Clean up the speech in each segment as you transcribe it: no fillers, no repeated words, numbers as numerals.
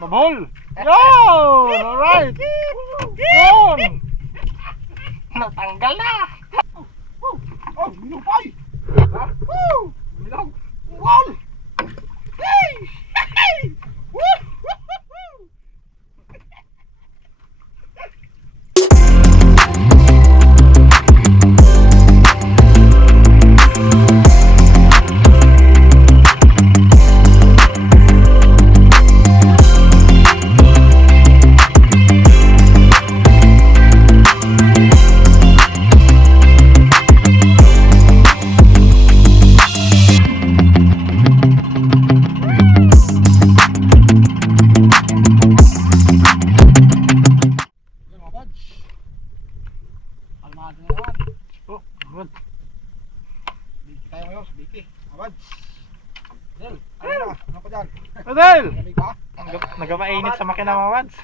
Mabol! Yun! Alright! Yun! Natanggal na! Oh, minupay! Ha? Woo! Milaw! Wall! Hey! Hey! Woo! Adel! Nagpapainit sa makina mga wads.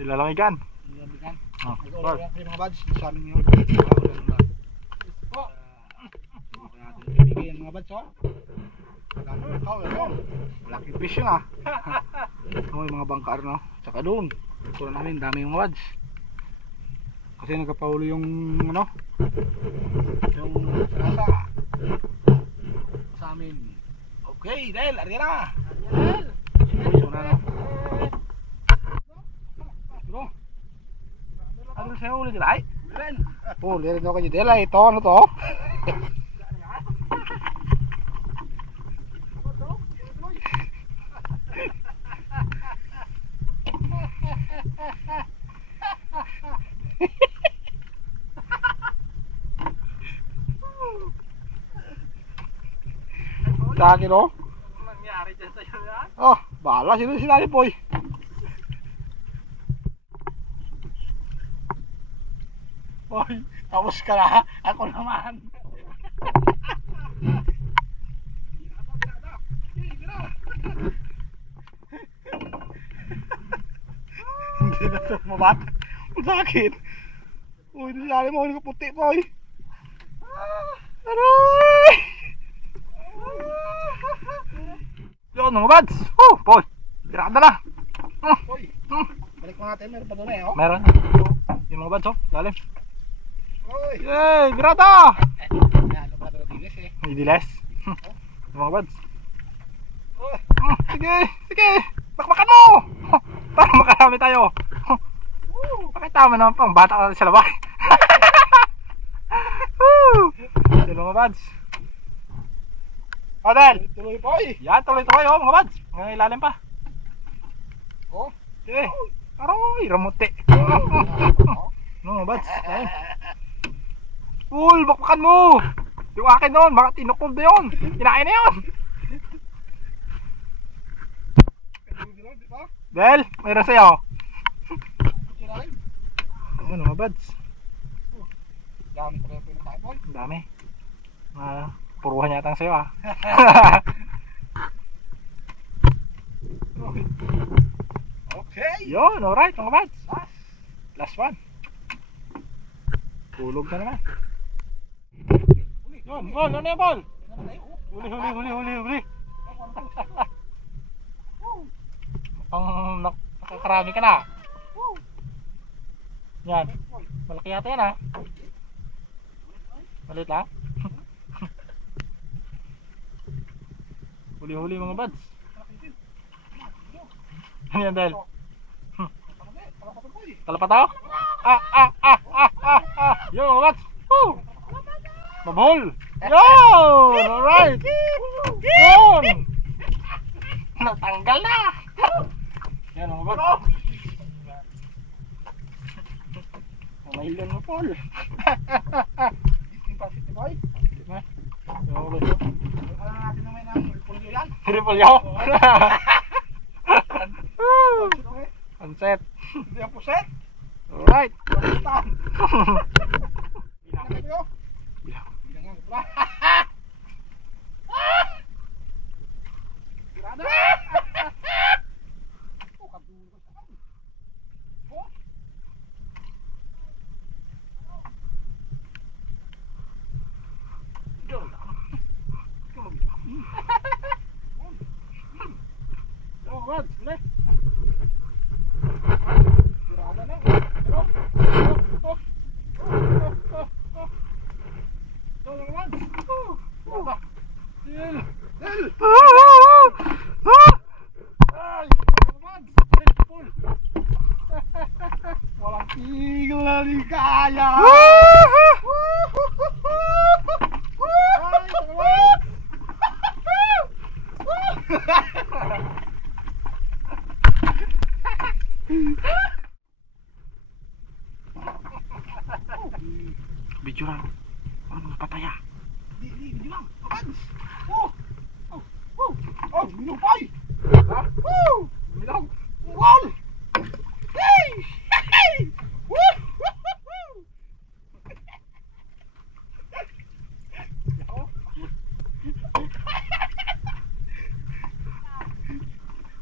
Nilalamigan. Oh, mga buds, sa amin yun. Mga buds, oh. Malaking fish yun, ah. Yung mga bangkar, no? Tsaka doon. Ito na namin, dami yung mga buds. Kasi nagkapaulo yung, ano? Yung sarasa. Sa amin. Okay, Del, ariyan na. Ito na, no? Ito. Ano sa'yo ulit, Del? Oh, lirin ako kayo, Del. Ito, ano to? Sa akin, oh. Anong nangyari dyan sa'yo yan? Oh, bahala. Sino sinali, Poy? Poy, tapos ka na. Ako naman. Hindi na ito mabat. Sakit. Uy, sinali mo. Hindi ko puti, Poy. Aray! Yun mga bads! Oh! Boy! Birada na! Poy, balik mo natin. Meron pa doon eh, oh. Meron. Yung mga bads, oh. Lalim. Uy! Yay! Birada! Yan, lupa doon dilis eh. Hindi diles. Yung mga bads. Sige! Sige! Bakbakan mo! Para makarami tayo. Pakita mo naman pang bata ka sa labay. Yun mga bads. Adel! Tuloy, Poy! Yan, tuloy-tuloy, oh mga bads. Ngayon ilalim pa. Oh! Okay. Aroy, ramuti. No, mga bads. Yan. Pool, bakbakan mo! Yung akin noon, baka tinukob na yun. Kinain na yun. Del, mayroon sa'yo. Ano mga bads? Dami pa rin pinatay, Poy. Ang dami. Puruhan yata sa'yo, ah. Okay! Yun, alright mga bads. Last one. Tulog na naman. Yun, Paul, ano yan, Paul? Huli. Nakakarami ka na. Yan. Malaki yata yan, ah. Malit lang. Huli mga bads. Ano yan, Del? Talapat ako? Yun mga bads. Mabol! Yun! Alright! Yun! Natanggal na! Yan mga bads. Mahilan mo, Paul. Capacity, Poy. Yung ulo. Alam natin naman ng repolyo yan. Repolyo? Sunset. Hindi ang puset. Alright. Putan. Bilang kayo. Bilang. Bilang yan. Tirada. Oh, kadulo ka sa akin. Oh. Del! Del! Ay! Mads! Del! Pull! Walang tigil na ligaya! Video lang. Ano mga pataya? Di lang! Mads! Oh! Oh! Oh! Oh! Minupay! Ha? Oh! Milaw! Wall! Hey! Hey! Woo!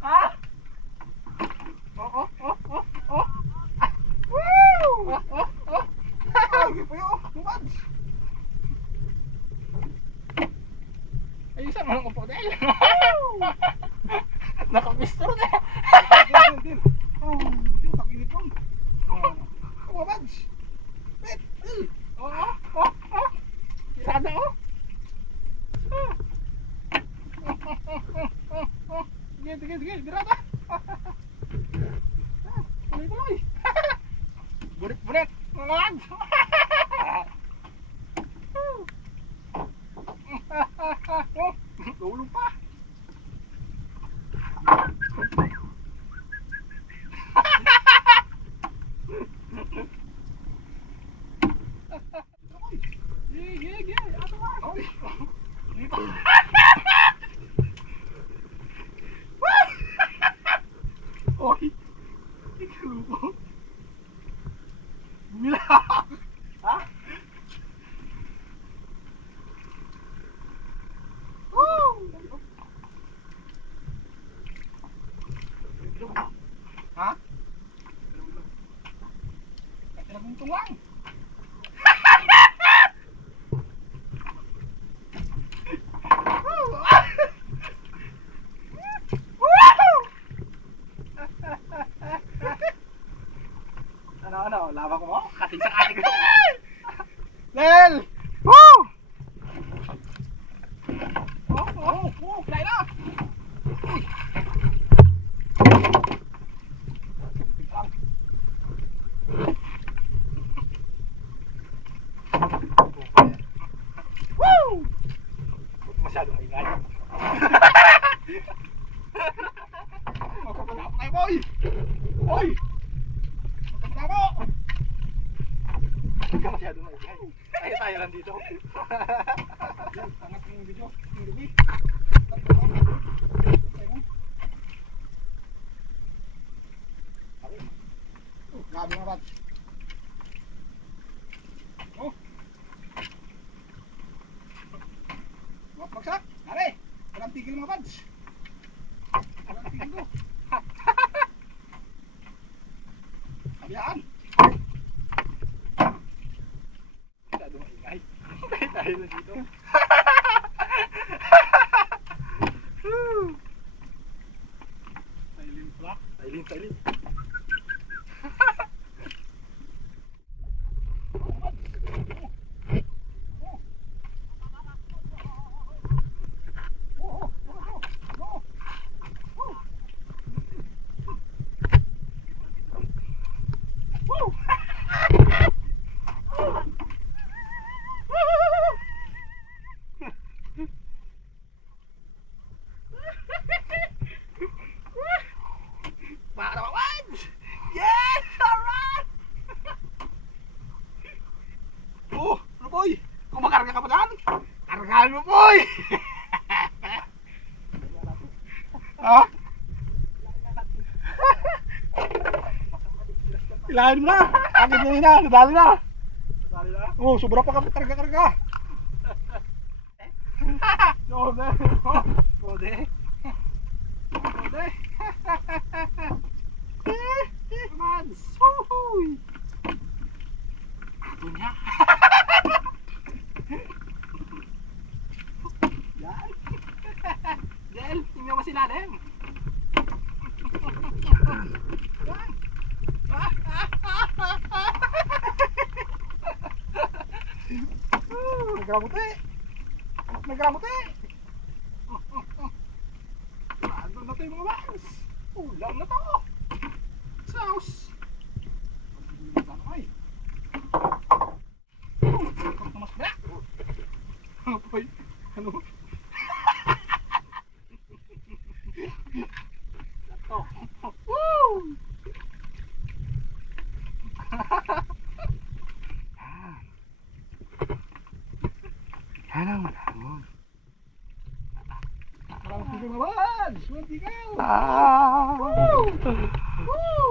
Ha? Oh, oh, oh, oh, oh. Woo! Oh, oh, oh. Ay, payo, Mads. Ayusan mo lang po dahil. Nakapistor na. Din. Oh, din tagilit ko. Oh, Mads. Wait. Oo, oo. Sirada oh. Sige, dirata. Tuloy. Burit. Mga Tulong pa. Sige. Ato ka. Dito. Oy. Ikaw. Bumilang. Ha? Ha? Kasi naguntong lang. Ano? Laban ko mo? Kating sa kating ko. Lel! Woo! Oh, lain na! Uy! Tingkang. Woo! Huwag masyadong maingay. Magpapanap tayo, boy! Boy! Magpapanap mo! Huwag ka masyadong maingay. Tayo lang dito. Yan, angat yung video. Yung gabi. Grabe mga Mads. Oh. Bagsak. Are. Walang tigil mga Mads. Walang tigil ko. Kabiyaan. Masyado maingay. Tayo lang dito. Silent pala. Silent. Yes! Alright! Oh, ano boy? Kumakarga ka pa dyan? Kargahan mo boy! Ha? Ilahin mo na! Agad nyo na! Nadali na! Oh, sobra pa ka karga-karga! Dode! Mads! Woohoo! Ato niya! Yan! Del, tingnan mo si Ladem! Yan! Nagramuti! Ano na tayo mga bans? Ulam na to. Sauce. Ay. Pag namas ba? Ano po yun? Ano? Ito. Woo! Yan ang malamon. Maraming tigil mga bans. Maraming tigil. Woo! Woo!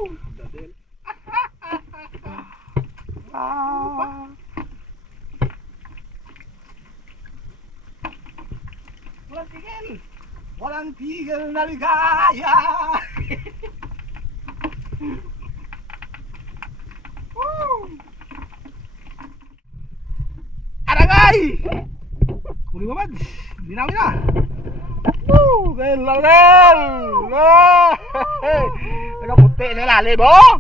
Walang tigil! Walang tigil na ligaya! Woo! Arangay! Muli ba, Mads? Hindi namin na! Woo! Gayun lang rin! Nagaputi na lalim, oh!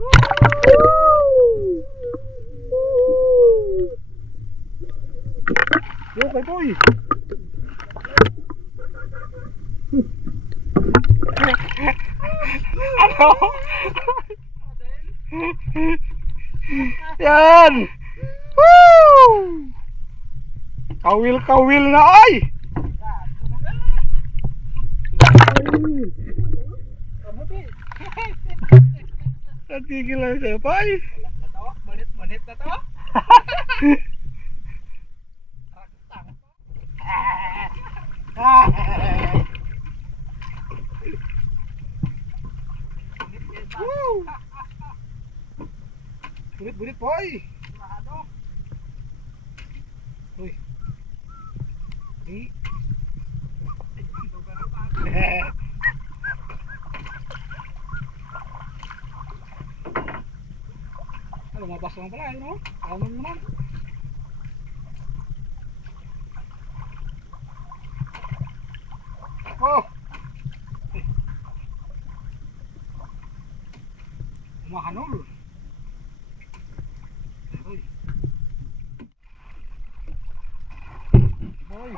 Yo, kay Poy! Ano? Yan! Woo! Kawil-kawil na ay! Natigil lang sa'yo, Poy! Manit na to? Woo! Bulit-bulit, Poy! Uy! Di! Lumabas naman pala, no? Alam mo naman. Oh! Umahanol. Uy. Boy.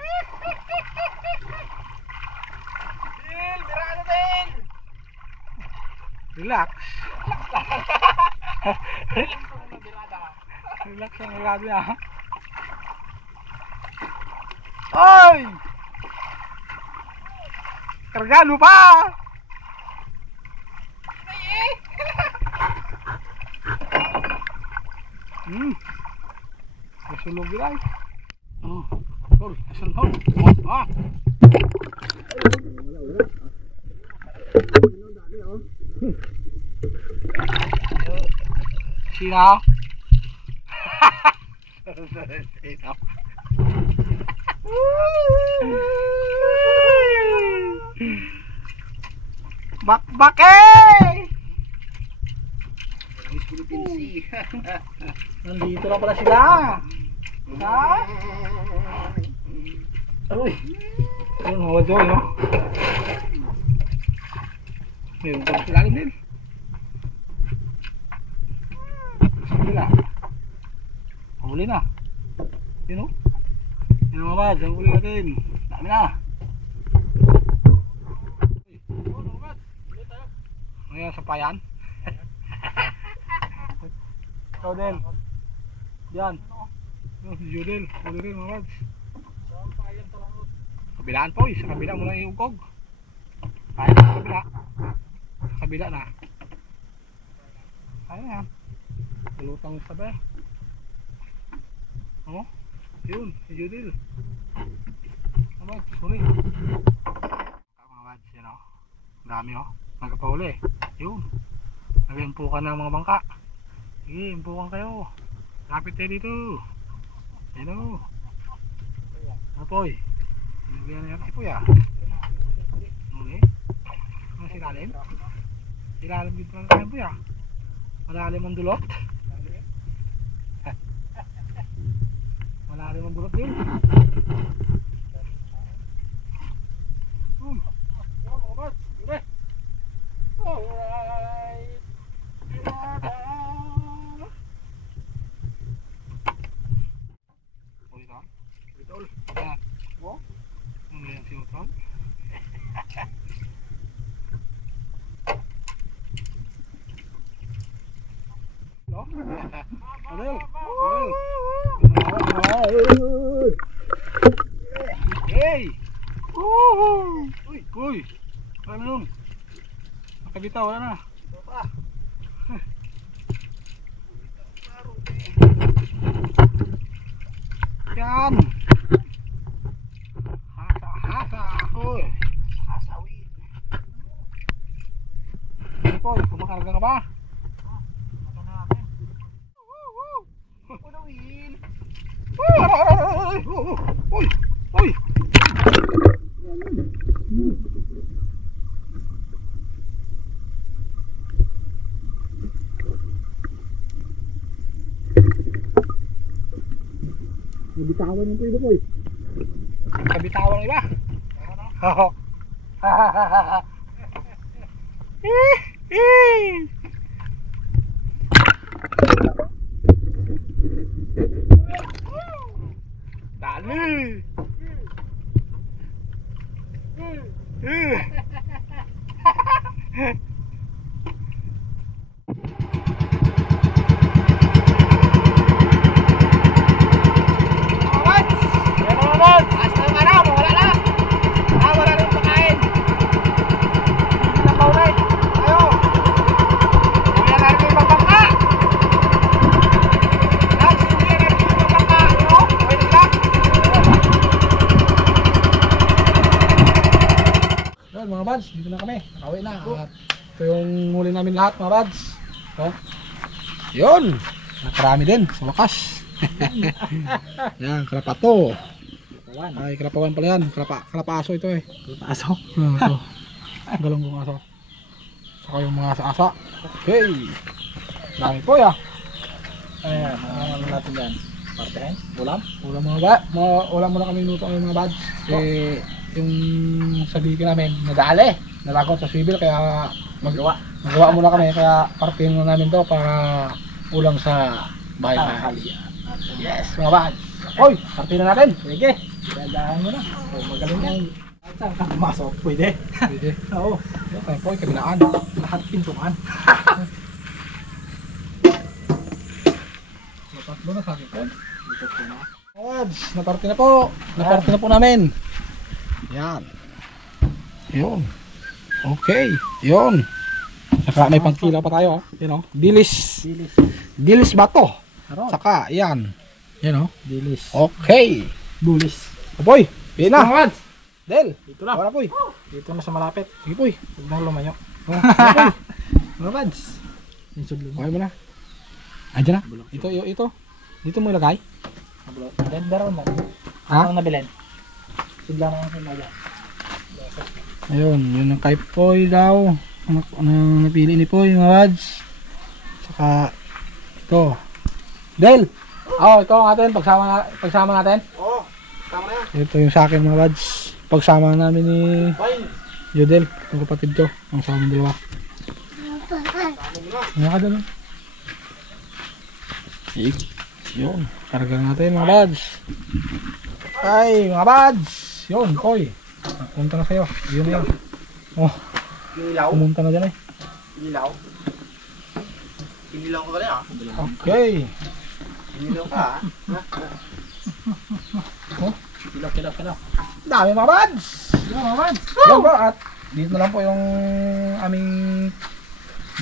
Bill, bira na din. Relax. Relax ang relax niya. Oy! Kargaan mo pa! Nasulog yun ay. Oh, tol, asan tol? Oh, ah! Sino? Bakbak eh! Nandito na pala sila. Ha? Uy. Ayun, mga wadyo, no? Ayun, kung sila din. Sila. Huli na. Yun, no? Yun mga bad, huli natin. Dami na. Ngayon sa payan. Ikaw din. Diyan. Si Judel. Huli rin mga bad. Kabilaan po, sa kabila mo lang iugog. Kaya sa kabila. Sa kabila na. Kaya yan. Lutang sabi. Oh, yun, si Judel. Mga bad, huli. Mga bad, yun o. Dami o. Nagkapahuli. Yun. Nag-impukan na mga bangka. Sige, impukan kayo. Lapit tayo dito. Yan o. Apoy. Binigyan na yan. Apoy ah. Okay. Ano silalim? Silalim dito lang kayo po ah. Malalim ang dulot. Malalim ang dulot din. Alright. Ulit ah. Ulit. Oh. Ano yan si Utron? Okay. Woohoo! Uy! Wala mo nun. Nakabitaw, wala na. Ito pa. Yan. Hasa. Uy. Sasawin. Ano po? Kumakarga ka ba? Mata namin. Ulawin. Uy! Nabitawan yung pwede po eh. Nabitawan iba? Oo. Dali! Mga bads, dito na kami. Nakauwi na. At ito yung huli namin lahat mga bads. So, yun. Nakarami din sa wakas. Yan, karapato. Ay, karapawan pala yan. Karapaso ito eh. Aso. Ito. Galonggong aso. Saka yung mga asa-asa. Okay. Dami po ya. Ayan, ano natin yan? Partehan? Ulam? Ulam mga ba? Ulam muna kami luto ng mga bads. Eh, yung sabihin namin, nadali. Nalagot sa swivel kaya magawa muna kami. Kaya partiin muna namin to para ulam sa bahay. Yes, mga bads. Hoy, partiin na natin. Sige. Dadahan mo na. O, magaling yan. Saan ka pumasok? Pwede. Pwede. Oo. Okay po, kabilaan. Lahat pintuan. Tatlo na sa akin po. Dito po na. Bads, naparte na po. Naparte na po namin. Yan. Yun. Okay. Yun. Saka may pangkilaw pa tayo. Yun o. Dilis. Dilis bato. Harot. Saka, yan. Yan o. Dilis. Okay. Bulis. Apoy. Pili na. Bads. Del. Dito na. Wala poy. Dito na sa malapit. Sige poy. Huwag nang lumayo. Oh, poy. Mga bads. Insudlo mo. Okay mo na. Ayan na. Ito. Dito mo ilagay. Blender mo. Ha? Ang nabilen. Sudla na ang sumaya. Ayun, yun ang kay Poy daw. Ang napili ni Poy, mga wads. Saka, ito. Del! Ito ang atin, pagsama natin. Oo, tama na yan. Ito yung sa akin, mga wads. Pagsama namin ni Fine. Jodel, yung kapatid ko. Ang sa amin dalawa. Ano ka dyan? Yun, karga natin, mga wads. Ay, mga wads! Yun, Poy. Punta na sa'yo. Yun na yun. Oh, Inilaw. pumunta na dyan eh. Inilaw. Inilaw ka pala ah. Okay. Inilaw ka ah. Oh, Kilaw. dami mga bads! Inilaw mga bads. Yan po, at dito na lang po yung aming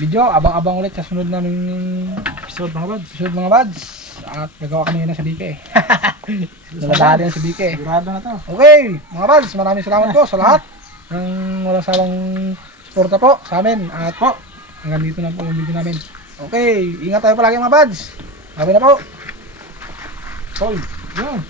video. Abang-abang ulit sa sunod naming episode mga bads. At nagawa kami na sa Bike. Naladali na sa Bike. Sigurado na to. Okay, mga bads, maraming salamat po sa lahat ng walang sawang suporta po sa amin. At po, hanggang dito na po yung video namin. Okay, ingat tayo palagi mga bads. Sabi na po. Hoy, yun.